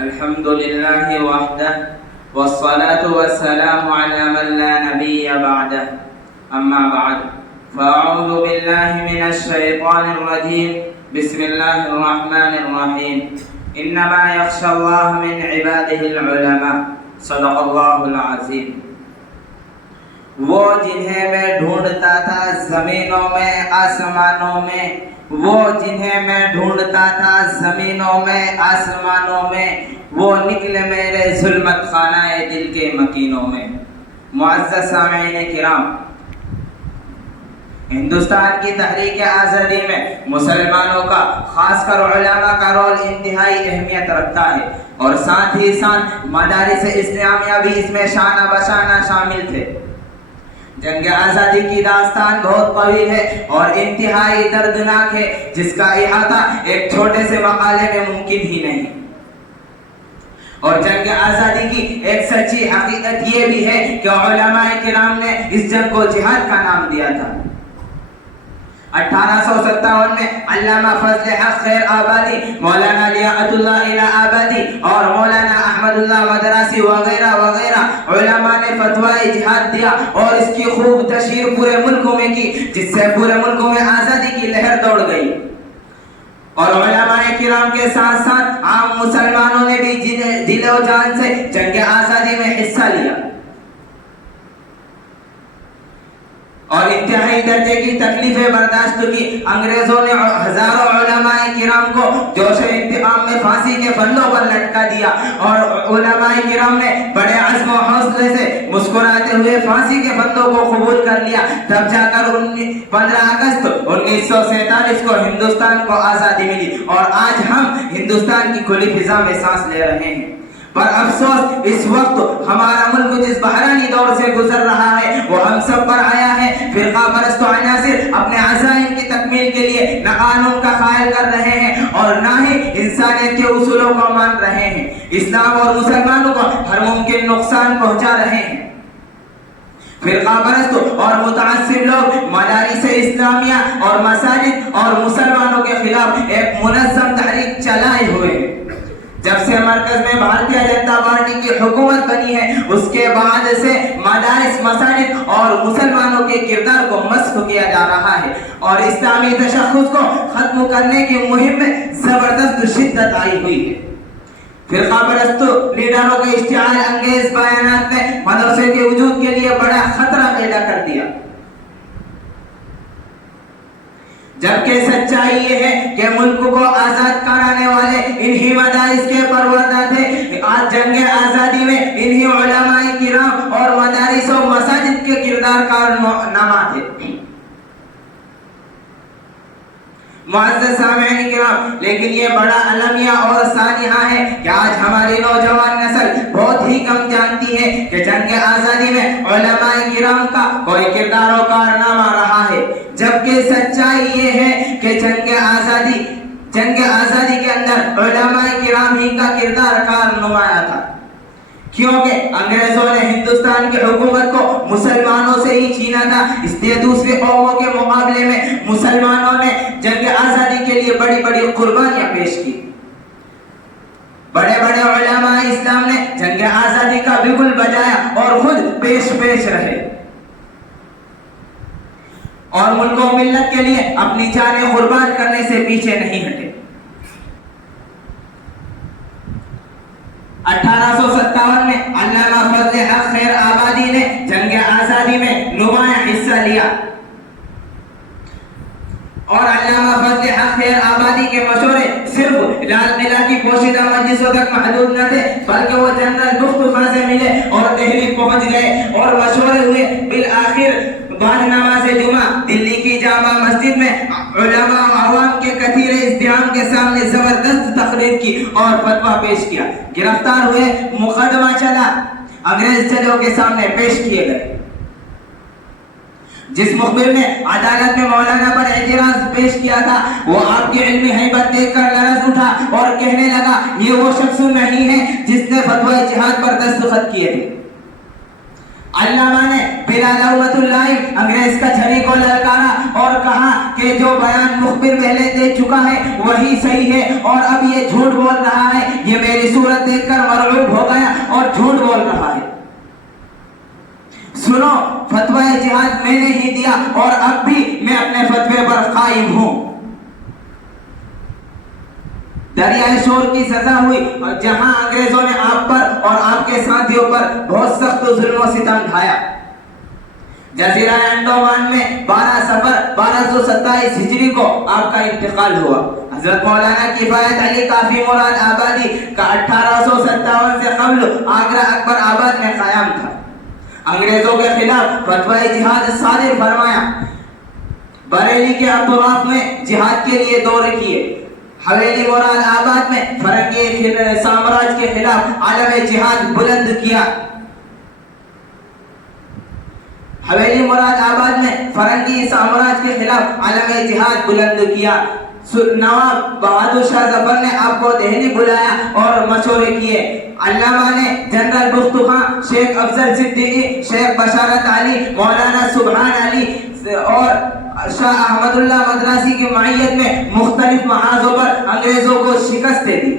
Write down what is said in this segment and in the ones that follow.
الحمد لله وحده والصلاة والسلام على من لا نبي بعده أما بعد فأعوذ بالله من الشيطان الرجيم بسم الله الرحمن الرحيم إنما يخشى الله من عباده العلماء صدق الله العظيم. وہ جنہیں میں ڈھونڈتا تھا زمینوں میں آسمانوں میں، وہ جنہیں میں ڈھونڈتا تھا زمینوں میں آسمانوں میں، وہ نکلے میرے ظلمت خانہ دل کے مکینوں میں. معزز سامعین کرام، ہندوستان کی تحریک آزادی میں مسلمانوں کا خاص کر علماء کا رول انتہائی اہمیت رکھتا ہے، اور ساتھ ہی ساتھ مدارس اسلامیہ بھی اس میں شانہ بشانہ شامل تھے. جنگ آزادی کی داستان بہت طویل ہے اور انتہائی دردناک ہے، جس کا احاطہ ایک چھوٹے سے مقالے میں ممکن ہی نہیں. اور جنگ آزادی کی ایک سچی حقیقت یہ بھی ہے کہ علماء کرام نے اس جنگ کو جہاد کا نام دیا تھا. 1857 میں علامہ فضل حق خیر آبادی، مولانا لیاقت اللہ الہ آبادی اور مولانا احمد اللہ مدراسی وغیرہ وغیرہ علماء نے فتوی جہاد دیا اور اس کی خوب تشہیر پورے ملکوں میں کی، جس سے پورے ملکوں میں آزادی کی لہر دوڑ گئی. اور علماء کرام کے ساتھ ساتھ عام مسلمانوں نے بھی دل و جان سے جنگ آزادی میں حصہ لیا اور انتہائی درجے کی تکلیفیں برداشت کی. انگریزوں نے ہزاروں علماء کرام کو جوش انتقام میں پھانسی کے پھندوں پر لٹکا دیا، اور علماء کرام نے بڑے عزم و حوصلے سے مسکراتے ہوئے پھانسی کے پھندوں کو قبول کر لیا. تب جا کر 15 اگست 1947 کو ہندوستان کو آزادی ملی، اور آج ہم ہندوستان کی کھلی فضا میں سانس لے رہے ہیں. پر افسوس اس وقت ہمارا ملک جس بحرانی دور سے گزر رہا ہے وہ ہم سب پر آیا ہے. فرقہ پرست عناصر اپنے عزائم کی تکمیل کے لیے نہ قانون کا خیال کر رہے ہیں اور نہ ہی انسانیت کے اصولوں کو مان رہے ہیں. اسلام اور مسلمانوں کو ہر ممکن نقصان پہنچا رہے ہیں. فرقہ پرست اور متعصب لوگ مدارس اسلامیہ اور مساجد اور مسلمانوں کے خلاف ایک منظم تحریک چلائے ہوئے ہیں. جب سے مرکز میں بھارتیہ جنتا پارٹی کی حکومت بنی ہے، اس کے بعد سے مدارس، مساجد اور مسلمانوں کے کردار کو مسخ کیا جا رہا ہے اور اسلامی تشخص کو ختم کرنے کی مہم میں زبردست شدت آئی ہوئی ہے. فرقہ پرست لیڈروں کے اشتعال انگیز بیانات نے مدرسے کے وجود کے لیے بڑا خطرہ پیدا کر دیا، جبکہ سچائی یہ ہے کہ ملک کو آزاد کرانے والے انہی مدارس کے پروردہ تھے. آج جنگ آزادی میں انہی علماء کرام اور مدارس و مساجد کے کردار کارنامہ تھے. معزز سامعین کرام، لیکن یہ بڑا المیہ اور سانحہ ہے کہ آج ہماری نوجوان نسل بہت ہی کم جانتی ہے کہ جنگ آزادی میں علماء کرام کا کوئی کردار و کارنامہ رہا ہے، جبکہ سچائی یہ ہے کہ جنگ آزادی کے اندر علماء کرام ہی کا کردار کارنمایہ تھا، کیونکہ انگریزوں نے ہندوستان کی حکومت کو مسلمانوں سے ہی چھینا تھا. اس لیے دوسری قوموں کے مقابلے میں مسلمانوں نے جنگ آزادی کے لیے بڑی بڑی قربانیاں پیش کی. بڑے بڑے علماء اسلام نے جنگ آزادی کا بگل بجایا اور خود پیش رہے اور ملک و ملت کے لیے اپنی جانیں قربان کرنے سے پیچھے نہیں ہٹے. 1857 میں علامہ فضل حق خیر آبادی نے جنگ آزادی میں نمایاں حصہ لیا، اور علامہ فضل حق خیر آبادی کے مشورے صرف لال قلعہ کی پوشیدہ مجلسوں تک محدود نہ تھے، بلکہ وہ جنرل بختخاں سے ملے اور دہلی پہنچ گئے اور مشورے ہوئے. بالآخر بعد نماز جمعہ دلی کی جامع مسجد میں علماء عوام کے کثیر ازدحام کے سامنے زبردست تقریر کی اور فتویٰ پیش کیا. گرفتار ہوئے، مقدمہ چلا، انگریز ججوں کے سامنے پیش کیے گئے. جس مخبر نے عدالت میں مولانا پر اعتراض پیش کیا تھا، وہ آپ کی علمی ہیبت دیکھ کر لرز اٹھا اور کہنے لگا، یہ وہ شخص نہیں ہے جس نے فتوی جہاد پر دستخط کیے تھے. علامہ نے بلا لومۃ اللائم انگریز کا چھری کو للکارا اور کہا کہ جو بیان مخبر پہلے دے چکا ہے وہی صحیح ہے اور اب یہ جھوٹ بول رہا ہے، یہ میری صورت دیکھ کر مرعوب ہو گیا اور جھوٹ بول رہا ہے۔ سنو، فتوی جہاد میں نے ہی دیا اور اب بھی میں اپنے فتوے پر قائم ہوں۔ دریائے شور کی سزا ہوئی اور جہاں انگریزوں نے آپ پر اور آپ کے ساتھیوں پر بہت سخت ظلم و ستم ڈھایا۔ جزیرہ انڈومان میں 12 صفر 1227 ہجری کو آپ کا انتقال ہوا۔ حضرت مولانا کفایت علی کافی مراد آبادی کا 1857 سے قبل آگرہ اکبر آباد میں قیام تھا۔ انگریزوں کے خلاف فتوی جہاد صادر فرمایا۔ بریلی کے اطراف میں جہاد کے لیے دورے کیے۔ حویلی مراد آباد میں فرنگی سامراج کے خلاف عالم جہاد بلند کیا۔ حویلی مراد آباد میں فرنگی سامراج کے خلاف عالم جہاد بلند کیا۔ نواب بہادر شاہ ظفر نے آپ کو دہلی بلایا اور مشورے کیے۔ علامہ نے جنرل بخت خان، شیخ افضل صدیقی، شیخ بشارت علی، مولانا سبحان علی اور شاہ احمد اللہ مدراسی کی معیت میں مختلف محاذوں پر انگریزوں کو شکست دے دی۔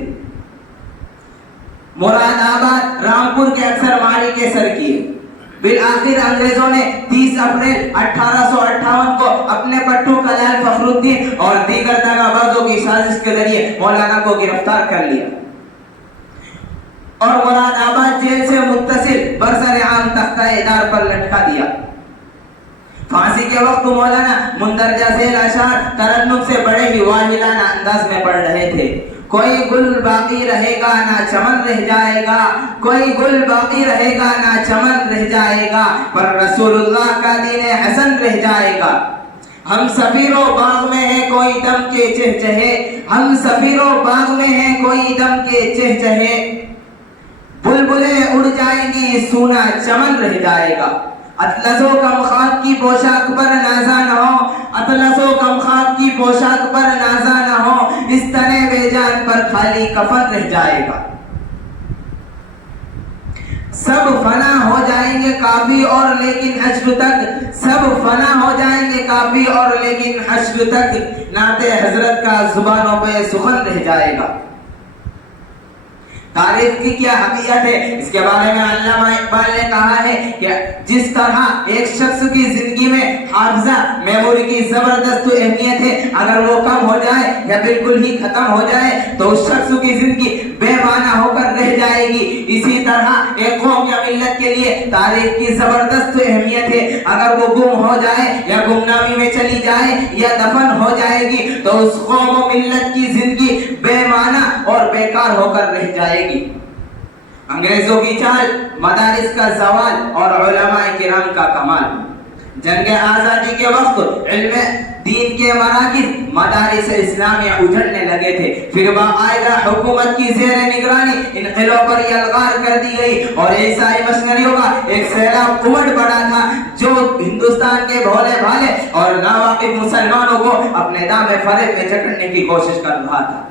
مراد آباد، رامپور کے اکثر معارک کے سر کیے۔ بالآخر انگریزوں نے 30 اپریل 1858 کو اپنے پٹھو کلال فخر الدین اور دیگر دغابازوں کی سازش کے ذریعے مولانا کو گرفتار کر لیا اور مراد آباد جیل سے متصل برسر عام تختہ ادار پر لٹکا دیا۔ پھانسی کے وقت مولانا مندرجہ ذیل اشعار ترنم سے بڑے ہی واہلانہ انداز میں پڑھ رہے تھے۔ کوئی گل باقی رہے گا نہ چمن رہ جائے گا، کوئی گل باقی رہے گا نہ چمن رہ جائے گا، پر رسول اللہ کا دین حسن رہ جائے گا۔ ہم سفیروں باغ میں ہیں کوئی دم کے چہچہے، ہم سفیروں باغ میں ہیں کوئی دم کے چہچہے، بلبلیں اڑ جائیں گی سونا چمن رہ جائے گا۔ اطلس و کم خاک کی پوشاک پر نازا نہ ہو، اطلس و کم خاک کی پوشاک پر نازا نہ ہو، اس تنے بے جان پر خالی کفن رہ جائے گا۔ سب فنا ہو جائیں گے کافی اور لیکن حشر تک، سب فنا ہو جائیں گے کافی اور لیکن حشر تک، نعت حضرت کا زبانوں پہ سخن رہ جائے گا۔ تاریخ کی کیا حقیقت ہے، اس کے بارے میں علامہ اقبال نے کہا ہے کہ جس طرح ایک شخص کی زندگی میں حافظہ میموری کی زبردست اہمیت ہے، اگر وہ کم ہو جائے یا بالکل ہی ختم ہو جائے تو اس شخص کی زندگی بے معنی ہو کر رہ جائے گی، اسی طرح ایک قوم یا ملت کے لیے تاریخ کی زبردست اہمیت ہے، اگر وہ گم ہو جائے یا گمنامی میں چلی جائے یا دفن ہو جائے گی تو اس قوم و ملت کی زندگی بے معنی اور بیکار ہو کر رہ جائے گی۔ انگریزوں کی چال، مدارس کا زوال اور علماء کرام کا کمال۔ جنگ آزادی کے وقت علم دین کے مراکز مدارس اسلامیہ اجڑنے لگے تھے، پھر باقاعدہ حکومت کی زیر نگرانی ان قلعوں پر یلغار کر دی گئی اور عیسائی مشنریوں کا ایک سیلاب امٹ پڑا تھا جو ہندوستان کے بھولے بھالے اور ناواقف مسلمانوں کو اپنے دام فریب میں جکڑنے کی کوشش کر رہا تھا۔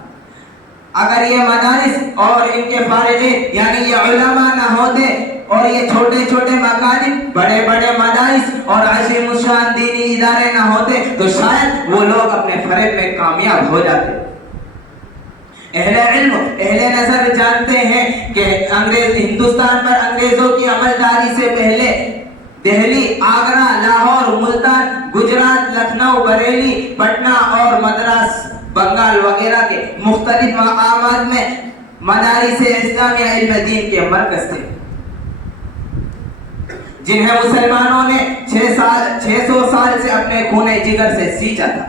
اگر یہ مدارس اور ان کے فارغین یعنی یہ علماء نہ ہوتے اور یہ چھوٹے چھوٹے مکاتب، بڑے بڑے مدارس اور عظیم الشان دینی ادارے نہ ہوتے تو شاید وہ لوگ اپنے فریب میں کامیاب ہو جاتے۔ اہل علم، اہل نظر جانتے ہیں کہ ہندوستان پر انگریزوں کی عملداری سے پہلے دہلی، آگرہ، لاہور، ملتان، گجرات، لکھنؤ، بریلی، پٹنہ اور مدراس، بنگال وغیرہ کے مختلف مقامات میں مدارس اسلامیہ علم دین کے مرکز تھے، جنہیں مسلمانوں نے 600 سال سے اپنے خون جگر سے سینچا تھا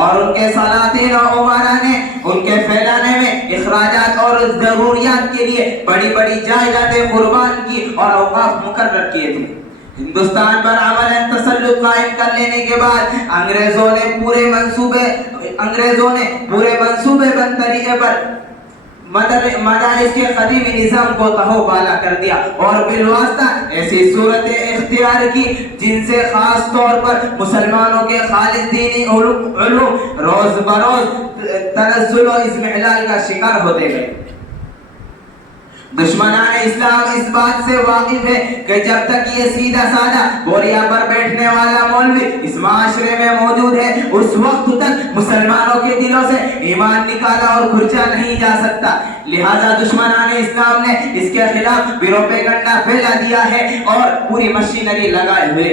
اور ان کے سلاطین اور امراء نے ان کے پھیلانے میں اخراجات اور ضروریات کے لیے بڑی بڑی جائیدادیں قربان کی اور اوقاف مقرر کیے تھے۔ ہندوستان پر عملاً تسلط قائم کر لینے کے بعد انگریزوں نے پورے منصوبے بند طریقے پر مدارس کے قدیمی نظام کو تہو بالا کر دیا اور بالواسطہ ایسی صورتیں اختیار کی جن سے خاص طور پر مسلمانوں کے خالص دینی علوم روز بروز تنزل و اضمحلال کا شکار ہوتے گئے۔ دشمنان اسلام اس بات سے واقف ہے کہ جب تک یہ سیدھا سادہ بوریا پر بیٹھنے والا مولوی اس معاشرے میں موجود ہے اس وقت تک مسلمانوں کے دلوں سے ایمان نکالا اور کھرچا نہیں جا سکتا. لہذا دشمنان اسلام نے اس کے خلاف پروپیگنڈا پھیلا دیا ہے اور پوری مشینری لگائے ہوئے.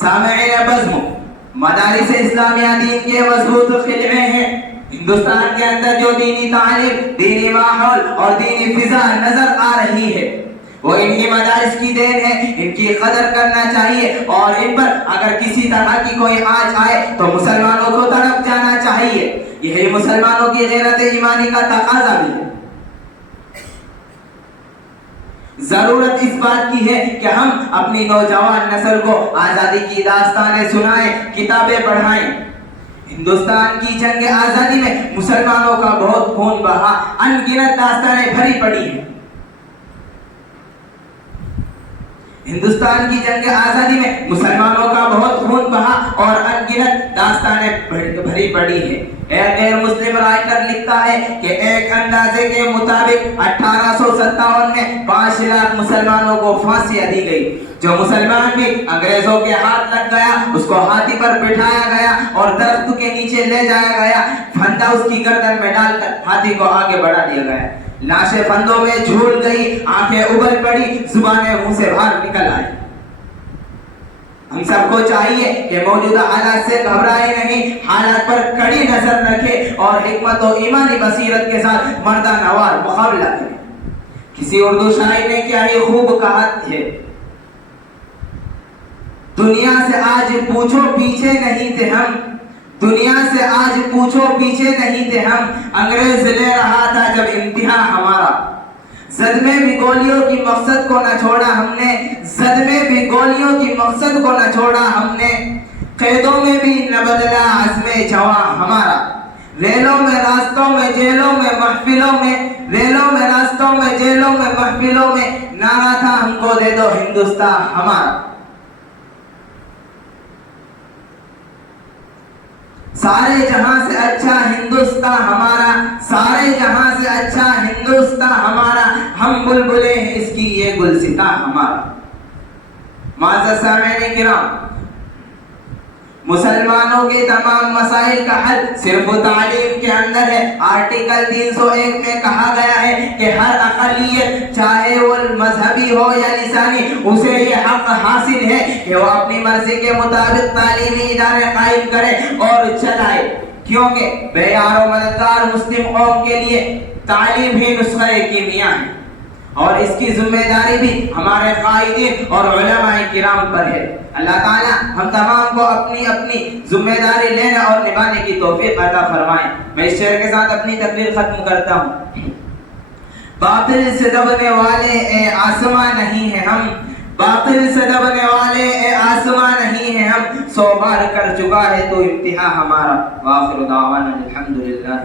سامعین بزم، مدارس اسلامیہ دین کے مضبوط قلعے ہیں. ہندوستان کے اندر جو دینی تعلیم، دینی ماحول اور دینی فضا نظر آ رہی ہے وہ انہی مدارس کی دین ہے. ان کی قدر کرنا چاہیے اور ان پر اگر کسی طرح کی کوئی آنچ آئے تو مسلمانوں کو تڑپ جانا چاہیے. یہی مسلمانوں کی غیرت ایمانی کا تقاضا بھی ہے. ضرورت اس بات کی ہے کہ ہم اپنی نوجوان نسل کو آزادی کی داستانیں سنائیں، کتابیں پڑھائیں. ہندوستان کی جنگ آزادی میں مسلمانوں کا بہت خون بہا، ان گنت داستانیں بھری پڑی ہیں. ہندوستان کی جنگ آزادی میں مسلمانوں کا بہت خون بہا اور ان گنت داستانیں بھری پڑی ہیں. ایک غیر مسلم رائٹر لکھتا ہے کہ ایک اندازے کے مطابق 1857 میں 5 لاکھ مسلمانوں کو پھانسی دی گئی. جو مسلمان بھی انگریزوں کے ہاتھ لگ گیا اس کو ہاتھی پر بٹھایا گیا اور درخت کے نیچے لے جایا گیا. پھندا اس کی گردن میں ڈال کر ہاتھی کو آگے بڑھا دیا گیا. لاشیں پھندوں میں جھول گئی، آنکھیں ابل پڑی، زبانیں منہ سے باہر نکل آئی. ہم سب کو چاہیے کہ موجودہ حالات سے گھبرائے نہیں، حالات پر کڑی نظر رکھے اور حکمت و ایمانی بصیرت کے ساتھ مردانہ وار مقابلہ کرے. کسی اردو شاعر نے کیا ہی خوب کہا ہے، دنیا سے آج پوچھو پیچھے نہیں تھے ہم، دنیا سے آج پوچھو پیچھے نہیں تھے ہم، انگریز لے رہا تھا جب امتحان ہمارا. زد میں بھی گولیوں کی مقصد کو نہ چھوڑا ہم نے، زد میں بھی گولیوں کی مقصد کو نہ چھوڑا ہم نے، قیدوں میں بھی نہ بدلا عزم جواں ہمارا. ریلوں میں راستوں میں جیلوں میں محفلوں میں، ریلوں میں راستوں میں جیلوں میں محفلوں میں، نعرہ تھا ہم کو دے دو ہندوستان ہمارا. سارے جہاں سے اچھا ہندوستان ہمارا، سارے جہاں سے اچھا ہندوستان ہمارا، ہم بلبلیں ہیں اس کی یہ گلستاں ہمارا. معزز سامعین کرام، مسلمانوں کے تمام مسائل کا حل صرف تعلیم کے اندر ہے. آرٹیکل 301 میں کہا گیا ہے کہ ہر اقلیت چاہے وہ مذہبی ہو یا لسانی اسے یہ حق حاصل ہے کہ وہ اپنی مرضی کے مطابق تعلیمی ادارے قائم کرے اور چلائے، کیونکہ بے یار و مددگار مسلم قوم کے لیے تعلیم ہی نسخہ کیمیا ہے اور اس کی ذمہ داری بھی ہمارے قائدین اور علماء کرام پر ہے. اللہ تعالیٰ ہم تمام کو اپنی اپنی ذمہ داری لینے اور نبھانے کی توفیق عطا فرمائیں. میں اس شعر کے ساتھ اپنی تقریر ختم کرتا ہوں. باطل سے دبنے والے اے آسماں نہیں ہیں ہم، باطل سے دبنے والے اے آسماں نہیں ہیں ہم، 100 بار کر چکا ہے تو امتحان ہمارا. وآخر دعوانا الحمدللہ.